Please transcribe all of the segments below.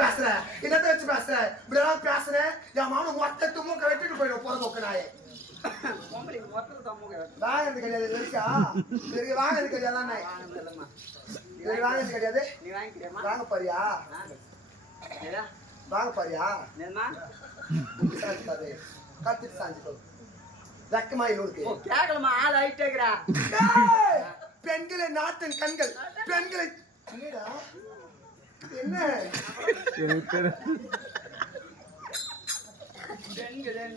பேசுற இப்படிலாம் பேசுறேன் என் மாமன் மொத்த தும்முக்க வெட்டிட்டு போயிடும் பொறம்போக்கு நாயே வாங்கினது கிடையாது இருக்கா வாங்கினது கிடையாது வாங்கினது கிடையாது வாங்க பாரியா வாங்க பாரியா கத்துட்டு சாஞ்சிக்கோ ரக்கமா இவனுக்கு கேட்கலாமா ஆள் ஆயிட்டேங்கிறா பெண்களை நாட்டின் கண்கள் பெண்களை என்ன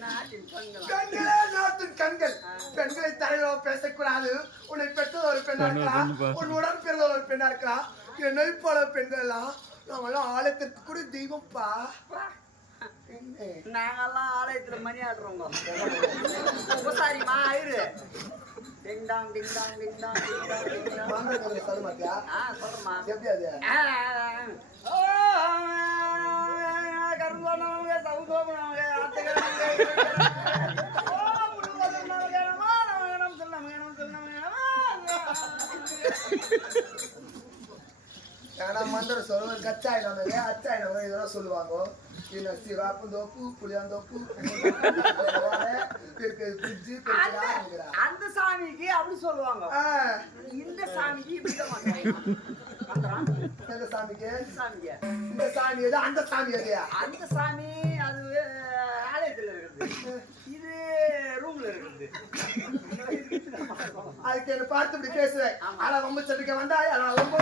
நாட்டின் கண்கள் பெண்களை தலைவராக பேசக்கூடாது உன்னை பெற்றது ஒரு பெண்ணா இருக்கலாம் உன் உடன் பிறந்த ஒரு பெண்ணா இருக்கலாம் என்னை போல பெண்கள் எல்லாம் நம்மளாம் ஆலயத்திற்கு கூட தெய்வம்ப்பா நாங்கெல்லாம் ஆலயத்துல மணி ஆடுறோங்க உபசாரிமா ஆயிரு டிங் டாங் டிங் டாங் டிங் டாங் டிங் டாங் டிங் டாங் சொல்ல மாட்டியா சொல்றமா எப்படி அது கருங்கோனவங்க சவுதோனவங்க ஆத்துக்கிறவங்க மந்திரம் சொல்லுவாங்க கச்சாயிடம் அச்சாயிடம் இதெல்லாம் சொல்லுவாங்க சிவாப்பந்தோப்பு புளியாந்தோப்பு அந்த சாமிக்கு அப்படி சொல்லுவாங்க இந்த சாமிக்கு இந்த சாமிக்கு இந்த சாமி எது அந்த சாமி எது அந்த சாமி அது ஆலயத்துல இருக்குது இது ரூம்ல இருக்குது அதுக்கு என்ன பார்த்து இப்படி பேசுறேன் ஆனா ரொம்ப சட்டுக்க வந்தா ரொம்ப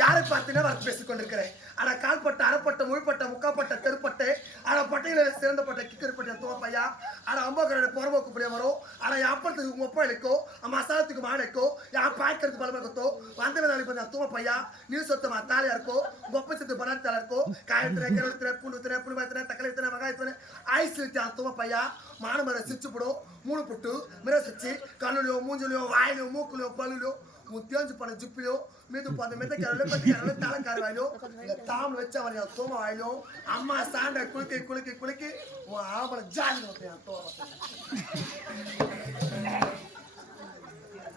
யாரை பார்த்தீங்கன்னா வளர்த்து பேசிக் கொண்டிருக்கிறேன் ஆனா கால்பட்ட அரைப்பட்ட முழுப்பட்ட முக்காப்பட்ட தெருப்பட்டு ஆனா பட்டையில சிறந்த பட்ட கிக்கரிப்பட்ட தோப்பையா ஆனா அம்பாக்கரோட புறம்போக்கு புரிய வரும் ஆனா அப்பத்துக்கு உங்க ஒப்பா இலைக்கோ மசாலத்துக்கு மாலைக்கோ என் பாய்க்கிறதுக்கு பலமாக்கத்தோ வந்த வேலை பண்ண தூப்பையா நீ சொத்தமா தாலியா இருக்கோ கொப்பை சத்து பணத்தால இருக்கோ காயத்தின கருவத்தின பூண்டுத்தின புளிமத்தின தக்காளி வித்தின வெங்காயத்தின ஐஸ் வித்தியா தூப்பையா மானமர சிச்சு போடும் மூணு புட்டு மிர சிச்சு கண்ணுலையோ மூஞ்சிலையோ வாயிலையோ மூக்குலையோ பல்லுலையோ முத்தியாஞ்சு பண்ண ஜிப்பிலையோ மீது அந்த மெத்தக்காரோ பத்திக்காரோ தலைக்கார வாயிலோ இல்ல தாமல் வச்ச வரையா தூம வாயிலோ அம்மா சாண்ட குளிக்கி குளிக்கி குளிக்கி உன் ஆம்பளை ஜாதி வைப்பேன்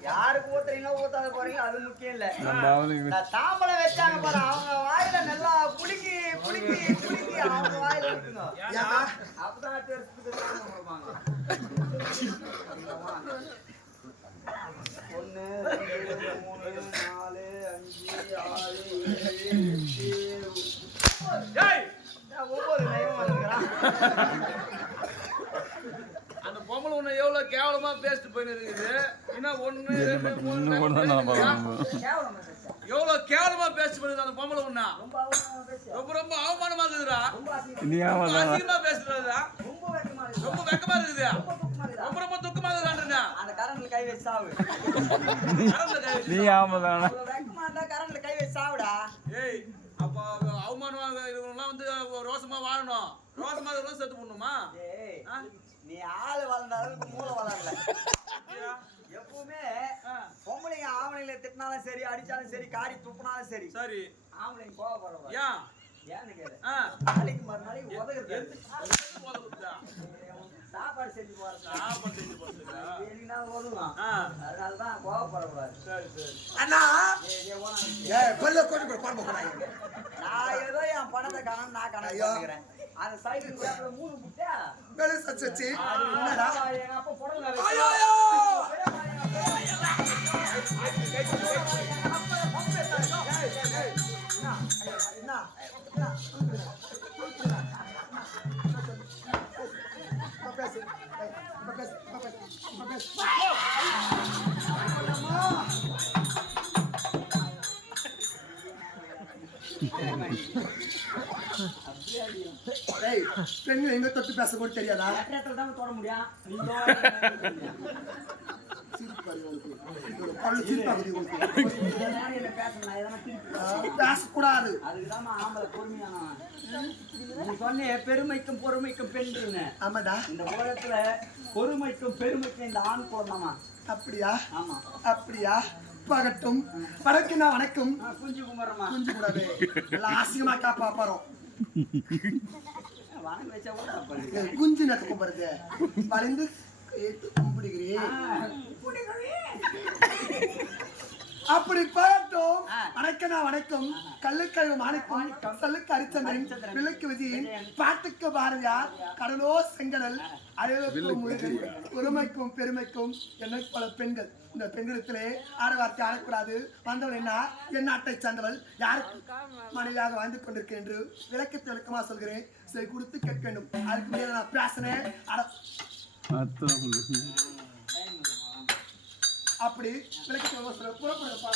யாருக்கு ஊத்துறீங்க ஊத்தாத போறீங்க அது முக்கியம் இல்ல தாம்பளை வச்சாங்க பாரு அவங்க வாயில நல்லா குளிக்கி குளிக்கி குளிக்கி அவங்க வாயில இருக்குங்க அப்பதான் தெரிஞ்சுக்கிட்டு 1 2 3 4 5 6 அந்த பொம்பளை உன்னை எவ்வளவு கேவலமா பேசிட்டு போயின்னு இருக்குது இன்னும் 1 2 3 எவ்வளவு கேவலமா பேசிட்டு போயிருக்கு அந்த பொம்பளை உன்ன ரொம்ப ரொம்ப அவமானமா இருக்குதுடா அதிகமா பேசுறதா ரொம்ப வெக்கமா இருக்குது ரொம்ப ரொம்ப துக்கமா இருக்குதான்றா அந்த கரண்ட்ல கை வச்சு சாவு நீ ஆமாதானா வெக்கமா இருந்தா கரண்ட்ல கை வச்சு சாவுடா ஏய் அப்ப அவமானமா இருக்கவங்கலாம் வந்து ரோசமா வாழணும் ரோசமா இருக்கவங்க செத்து போடணுமா ஏய் நீ ஆளு வளர்ந்த அளவுக்கு மூளை வளரல எப்பவுமே பொம்பளைங்க ஆம்பளைங்களை திட்டினாலும் சரி அடிச்சாலும் சரி காரி துப்புனாலும் சரி சரி ஆம்பளைங்க கோவப்படுறோம் ஏன் ஏன்னு கேளு. ஆ, நாளைக்கு மறுநாளைக்கு உதகுறது. போதும்டா. சாப்பாடு செஞ்சு போறது. சாப்பாடு செஞ்சு போட்டுருக்கா? வேணும்னா உதவும். ஆ, அதனாலதான் கோவப்படக்கூடாது. சரி சரி. அண்ணா ஏய், ஓனா நிக்கு. பல்ல கோடி போய் பாருங்க போறாங்க. நான் ஏதோ என் பணத்தை கணக்கு நான் கணக்கு ஐயோ. பண்ணிக்கிறேன். அந்த சைக்கிள் கூட 3 முட்டை. வேலை சச்சு என்னடா எங்க அப்பா புடவை ஐயோ பெண்கள் எங்க தொட்டு பேச கூட தெரியாதா லெட்டர் தான் தொட முடியும். நீ பல்லு சிரிப்பாக்குது உங்களுக்கு. என்ன பேசணும் எதனா திருப்பி பேசக்கூடாது. அதுக்குதான் ஆம்பளை பொறுமையானவன். நீ சொன்ன பெருமைக்கும் பொறுமைக்கும் பெண்ணுன்னு. ஆமாடா இந்த உலகத்துல பொறுமைக்கும் பெருமைக்கும் இந்த ஆண் குழந்தைமா. அப்படியா ஆமா. அப்படியா பகட்டும் வணக்கம்னா வணக்கம். குஞ்சு குமரமா குஞ்சு கூடாது எல்லாம் அசிங்கமா காப்பா போறோம். வாங்கி வச்சா கூட தப்பு. குஞ்சு நேத்து கும்பிடுறது வளைந்து ஏத்து கும்பிடுகிறேன். அப்படி பகட்டும் வணக்கம்னா வணக்கம். கல்லுக்கழிவு மாணிக்கம் சல்லுக்கு ஹரிச்சந்திரன் வில்லுக்கு விஜயன் பாட்டுக்கு பாரதியார் கடலோ செங்கடல் அழகுக்கும் முருகன் பொறுமைக்கும் பெருமைக்கும் என்ன பல பெண்கள். இந்த பெண்களிடத்திலே ஆட வார்த்தை ஆடக்கூடாது. வந்தவள் என்ன என் நாட்டை சார்ந்தவள் யாருக்கு மனைவியாக வாழ்ந்து கொண்டிருக்கேன் என்று விளக்கத்தை விளக்கமா சொல்கிறேன். சரி கொடுத்து கேட்க வேண்டும். அதுக்கு மேல நான் பேசினேன். அப்படி விளக்கத்தை சொல்ல புறப்படுறப்பா